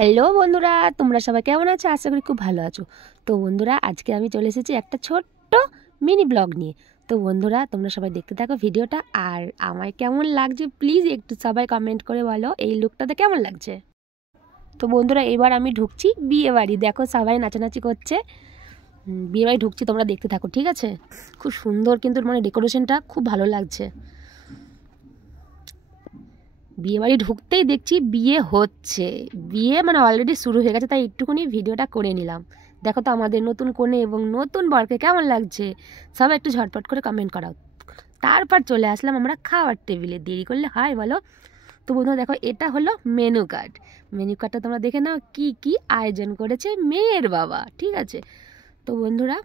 Hello বন্ধুরা, তোমরা সবাই কেমন আছো? আশা করি খুব ভালো আছো। তো বন্ধুরা, আজকে আমি চলে এসেছি একটা ছোট্ট মিনি ব্লগ নিয়ে। তো বন্ধুরা, তোমরা সবাই দেখতে থাকো ভিডিওটা। আর আমায় কেমন লাগছে প্লিজ একটু সবাই কমেন্ট করে বলো এই লুকটাতে কেমন লাগছে। তো বন্ধুরা, এবার আমি ঢুকছি বিয়ে বাড়ি। দেখো সবাই নাচানাচি করছে। বিয়ে বাড়ি ঢুকছি, তোমরা দেখতে থাকো, ঠিক আছে? খুব সুন্দর, কিন্তু মানে ডেকোরেশনটা খুব ভালো লাগছে। বিয়ে বাড়ি ঢুকতেই দেখছি বিয়ে হচ্ছে। বিয়ে মানে অলরেডি শুরু হয়ে গেছে, তাই একটুখানি ভিডিওটা করে নিলাম। দেখো তো আমাদের নতুন কনে এবং নতুন বরকে কেমন লাগছে, সবাই একটু ঝটপট করে কমেন্ট করাও। তারপর চলে আসলাম আমরা খাওয়ার টেবিলে। দেরি করলে হয় বলো? তো বন্ধুরা দেখো, এটা হলো মেনু কার্ড। মেনু কার্ডটা তোমরা দেখে নাও কি কি আয়োজন করেছে মেয়ের বাবা, ঠিক আছে? তো বন্ধুরা,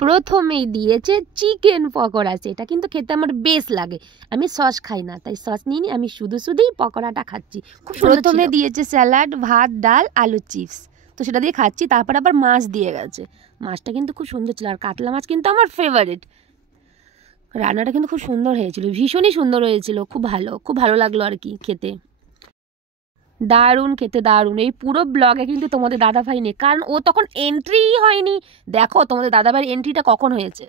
প্রথমেই দিয়েছে চিকেন পকোড়া। এটা কিন্তু খেতে আমার বেশ লাগে। আমি সস খাই না, তাই সস নিইনি, আমি শুধুই পকোড়াটা খাচ্ছি। খুব প্রথমে দিয়েছে স্যালাড, ভাত, ডাল, আলু চিপস। তো সেটা দিয়ে খাচ্ছি। তারপর আবার মাছ দিয়ে গেছে। মাছটা কিন্তু খুব সুন্দর ছিল, আর কাতলা মাছ কিন্তু আমার ফেভারিট। রান্নাটা কিন্তু খুব সুন্দর হয়েছিল, ভীষণই সুন্দর হয়েছিল, খুব ভালো লাগলো আর কি খেতে। দারুণ খেতে, দারুণ। এই পুরো ব্লগে কিন্তু তোমাদের দাদাভাই নেই, কারণ ও তখন এন্ট্রিই হয়নি। দেখো তোমাদের দাদাভাইয়ের এন্ট্রিটা কখন হয়েছে।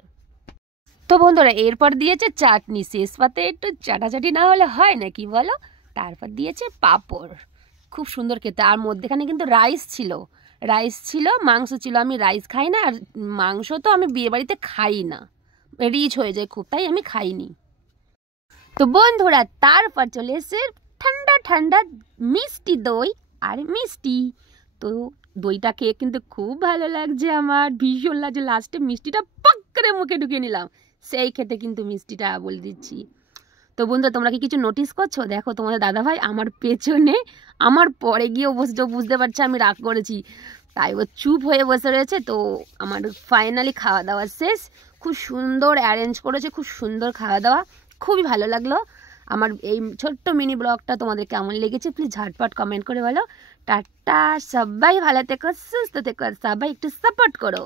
তো বন্ধুরা, এরপর দিয়েছে চাটনি। শেষ পাতে একটু চাটাচাটি না হলে হয় নাকি বলো? তারপর দিয়েছে পাঁপড়। খুব সুন্দর খেতে। আর মধ্যেখানে কিন্তু রাইস ছিল, মাংস ছিল। আমি রাইস খাই না, আর মাংস তো আমি বিয়েবাড়িতে খাই না, রিচ হয়ে যায় খুব, তাই আমি খাইনি। তো বন্ধুরা, তারপর চলে এসে ঠান্ডা ঠান্ডা মিষ্টি দই আর মিষ্টি। তো দইটা খেয়ে কিন্তু খুব ভালো লাগছে, আমার ভীষণ লাগছে। লাস্টে মিষ্টিটা পাক করে মুখে ঢুকিয়ে নিলাম, সেই খেতে কিন্তু মিষ্টিটা বলে দিচ্ছি। তো বন্ধুরা, তোমরা কি কিছু নোটিস করছো? দেখো তোমাদের দাদাভাই আমার পেছনে, আমার পরে গিয়েও বসে বুঝতে পারছে আমি রাগ করেছি, তাই ও চুপ হয়ে বসে রয়েছে। তো আমার ফাইনালি খাওয়া দাওয়া শেষ। খুব সুন্দর অ্যারেঞ্জ করেছে, খুব সুন্দর খাওয়া দাওয়া, খুবই ভালো লাগলো। আমার এই ছোট্ট মিনি ব্লগটা তোমাদের কেমন লেগেছে প্লিজ ঝটপট কমেন্ট করে বলো। টাটা, সবাই ভালো থেকো, সুস্থ থেকো, সবাই একটু সাপোর্ট করো।